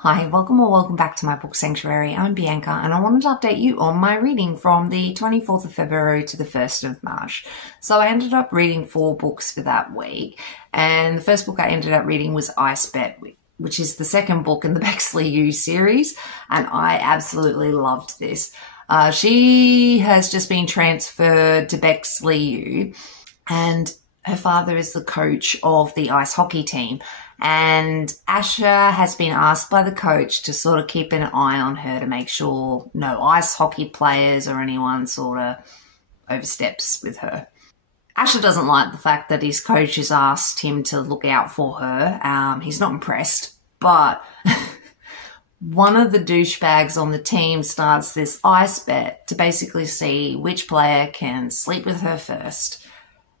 Hi, welcome or welcome back to my book sanctuary. I'm Bianca and I wanted to update you on my reading from the 24th of February to the 1st of March. So I ended up reading 4 books for that week, and the first book I ended up reading was Ice Bet, which is the second book in the Bexley You series, and I absolutely loved this. She has just been transferred to Bexley U, and her father is the coach of the ice hockey team. And Asher has been asked by the coach to sort of keep an eye on her to make sure no ice hockey players or anyone sort of oversteps with her. Asher doesn't like the fact that his coach has asked him to look out for her. He's not impressed, but one of the douchebags on the team starts this ice bet to basically see which player can sleep with her first.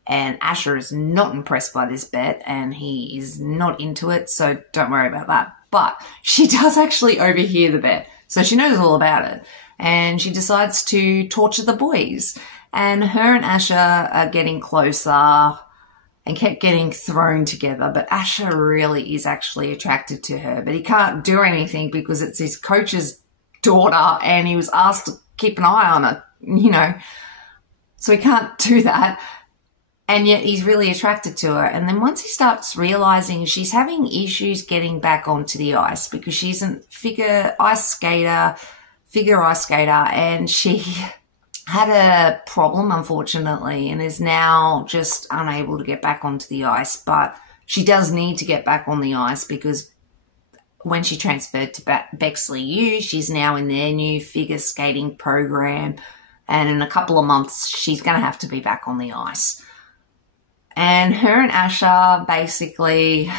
And Asher is not impressed by this bet and he is not into it, so don't worry about that. But she does actually overhear the bet, so she knows all about it. And she decides to torture the boys. And her and Asher are getting closer and kept getting thrown together. But Asher really is actually attracted to her, but he can't do anything because it's his coach's daughter and he was asked to keep an eye on her, so he can't do that. And yet he's really attracted to her. And then once he starts realizing she's having issues getting back onto the ice because she's a figure ice skater, and she had a problem, unfortunately, and is now just unable to get back onto the ice. But she does need to get back on the ice because when she transferred to Bexley U, she's now in their new figure skating program. And in a couple of months, she's going to have to be back on the ice. And her and Asher, basically,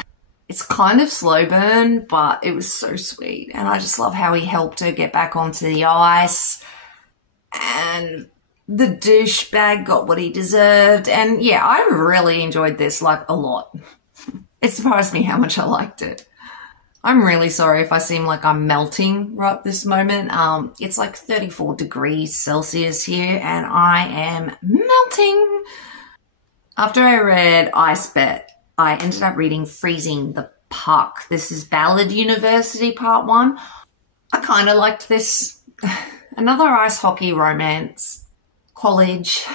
it's kind of slow burn, but it was so sweet. And I just love how he helped her get back onto the ice. And the douchebag got what he deserved. And yeah, I really enjoyed this, a lot. It surprised me how much I liked it. I'm really sorry if I seem like I'm melting right this moment. It's like 34 degrees Celsius here, and I am melting. After I read Ice Bet, I ended up reading Freezing the Puck. This is Ballard University Part 1. I kind of liked this. Another ice hockey romance, college.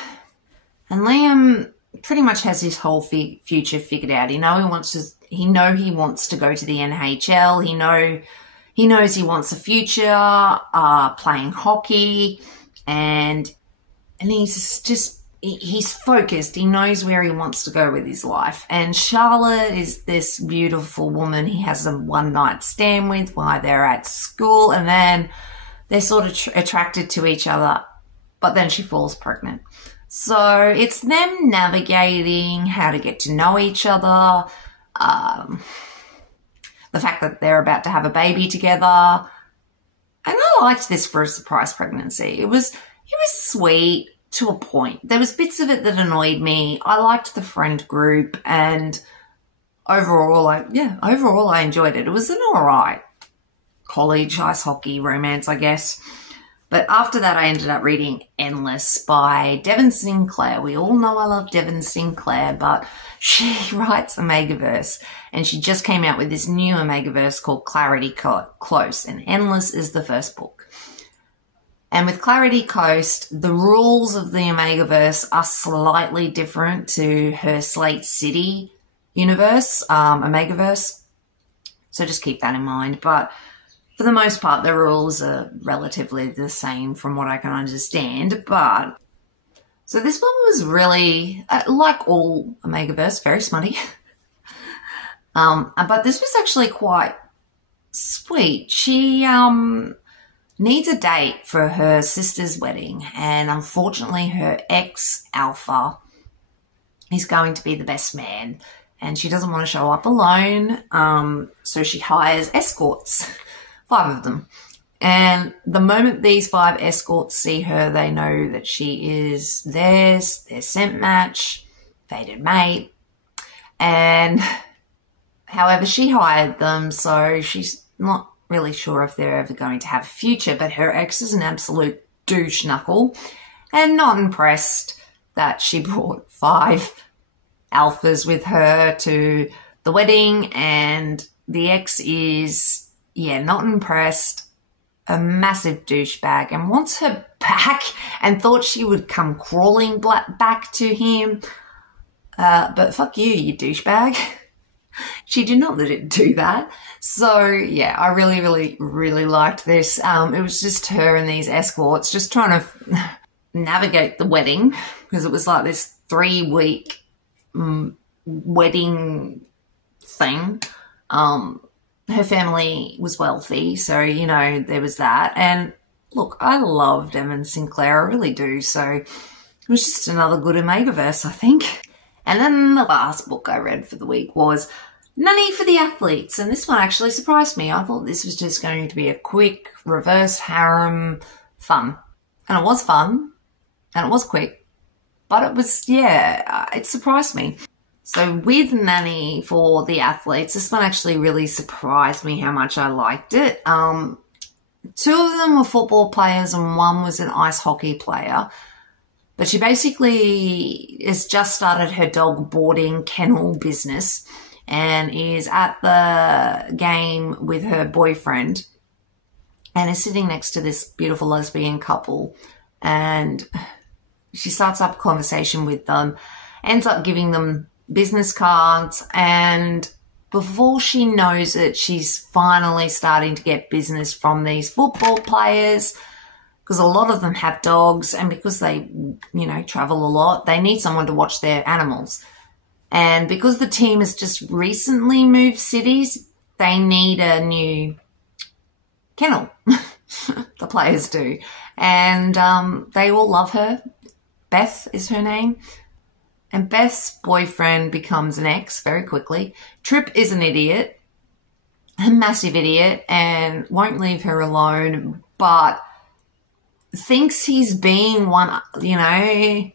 And Liam pretty much has his whole future figured out. He knows he wants to go to the NHL. He knows he wants a future playing hockey, and he's focused. He knows where he wants to go with his life. And Charlotte is this beautiful woman he has a one-night stand with while they're at school, and then they're sort of attracted to each other, but then she falls pregnant. So it's them navigating how to get to know each other, the fact that they're about to have a baby together. And I liked this for a surprise pregnancy. It was sweet. To a point. There was bits of it that annoyed me. I liked the friend group, and overall I enjoyed it. It was an alright college ice hockey romance, I guess. But after that, I ended up reading Endless by Devon Sinclair. We all know I love Devon Sinclair, but she writes Omegaverse, and she just came out with this new Omegaverse called Clarity Close, and Endless is the first book. And with Clarity Coast, the rules of the Omegaverse are slightly different to her Slate City universe, Omegaverse. So just keep that in mind. But for the most part, the rules are relatively the same from what I can understand. But so this one was really, like all Omegaverse, very smutty. But this was actually quite sweet. She needs a date for her sister's wedding, and unfortunately her ex, Alpha, is going to be the best man, and she doesn't want to show up alone, so she hires escorts, 5 of them. And the moment these 5 escorts see her, they know that she is theirs, their scent match, fated mate. And however, she hired them, so she's not really sure if they're ever going to have a future, but her ex is an absolute douche knuckle and not impressed that she brought 5 alphas with her to the wedding, and the ex is yeah, not impressed. A massive douchebag and wants her back and thought she would come crawling back to him. But fuck you, you douchebag. She did not let it do that. So, yeah, I really, really, really liked this. It was just her and these escorts just trying to navigate the wedding, because it was like this 3-week wedding thing. Her family was wealthy, so, you know, there was that. And look, I loved Evan Sinclair, I really do. So it was just another good Omegaverse, I think. And then the last book I read for the week was Nanny for the Athletes. And this one actually surprised me. I thought this was just going to be a quick reverse harem fun. And it was fun. And it was quick. But it was, yeah, it surprised me. So with Nanny for the Athletes, this one actually really surprised me how much I liked it. 2 of them were football players and one was an ice hockey player. But she basically has just started her dog boarding kennel business and is at the game with her boyfriend and is sitting next to this beautiful lesbian couple. And she starts up a conversation with them, ends up giving them business cards, and before she knows it, she's finally starting to get business from these football players, because a lot of them have dogs, and because they, you know, travel a lot, they need someone to watch their animals. And because the team has just recently moved cities, they need a new kennel. The players do. And they all love her. Beth is her name. And Beth's boyfriend becomes an ex very quickly. Trip is an idiot, a massive idiot, and won't leave her alone, but thinks he's being one, you know,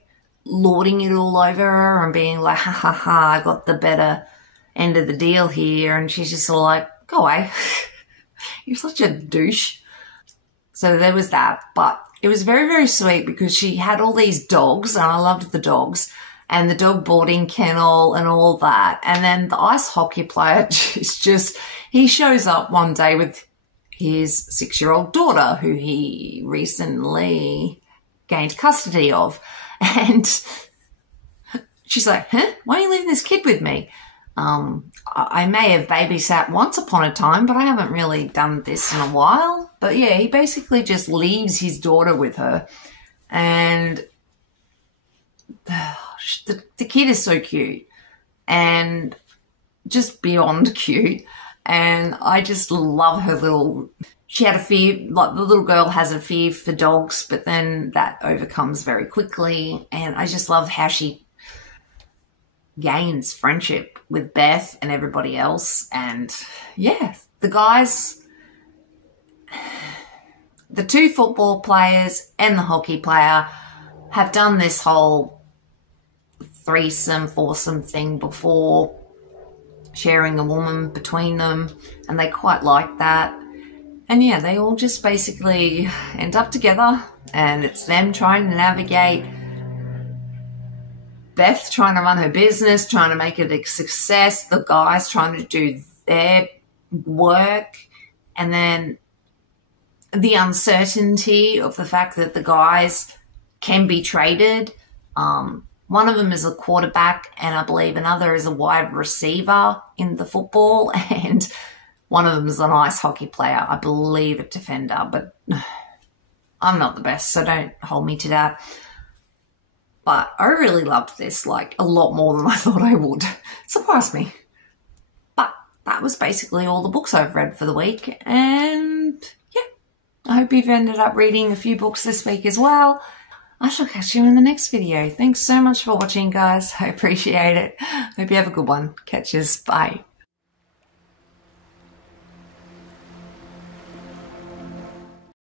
lording it all over her and being like, ha ha ha, I got the better end of the deal here. And she's just sort of like, go away. You're such a douche. So there was that. But it was very, very sweet because she had all these dogs, and I loved the dogs, and the dog boarding kennel and all that. And then the ice hockey player is just, he shows up one day with his 6-year-old daughter, who he recently gained custody of. And she's like, huh? Why are you leaving this kid with me? I may have babysat once upon a time, but I haven't really done this in a while. But yeah, he basically just leaves his daughter with her. And the kid is so cute and just beyond cute. And I just love her little, she had a fear, like the little girl has a fear for dogs, but then that overcomes very quickly. And I just love how she gains friendship with Beth and everybody else. And yeah, the guys, the 2 football players and the hockey player have done this whole threesome, foursome thing before, sharing a woman between them, and they quite like that. And yeah, they all just basically end up together, and it's them trying to navigate, Beth trying to run her business, trying to make it a success, the guys trying to do their work, and then the uncertainty of the fact that the guys can be traded. One of them is a quarterback, and I believe another is a wide receiver in the football, and one of them is an ice hockey player, I believe a defender, but I'm not the best, so don't hold me to that. But I really loved this, like, a lot more than I thought I would. It surprised me. But that was basically all the books I've read for the week, and yeah, I hope you've ended up reading a few books this week as well. I shall catch you in the next video. Thanks so much for watching, guys. I appreciate it. Hope you have a good one. Catches. Bye.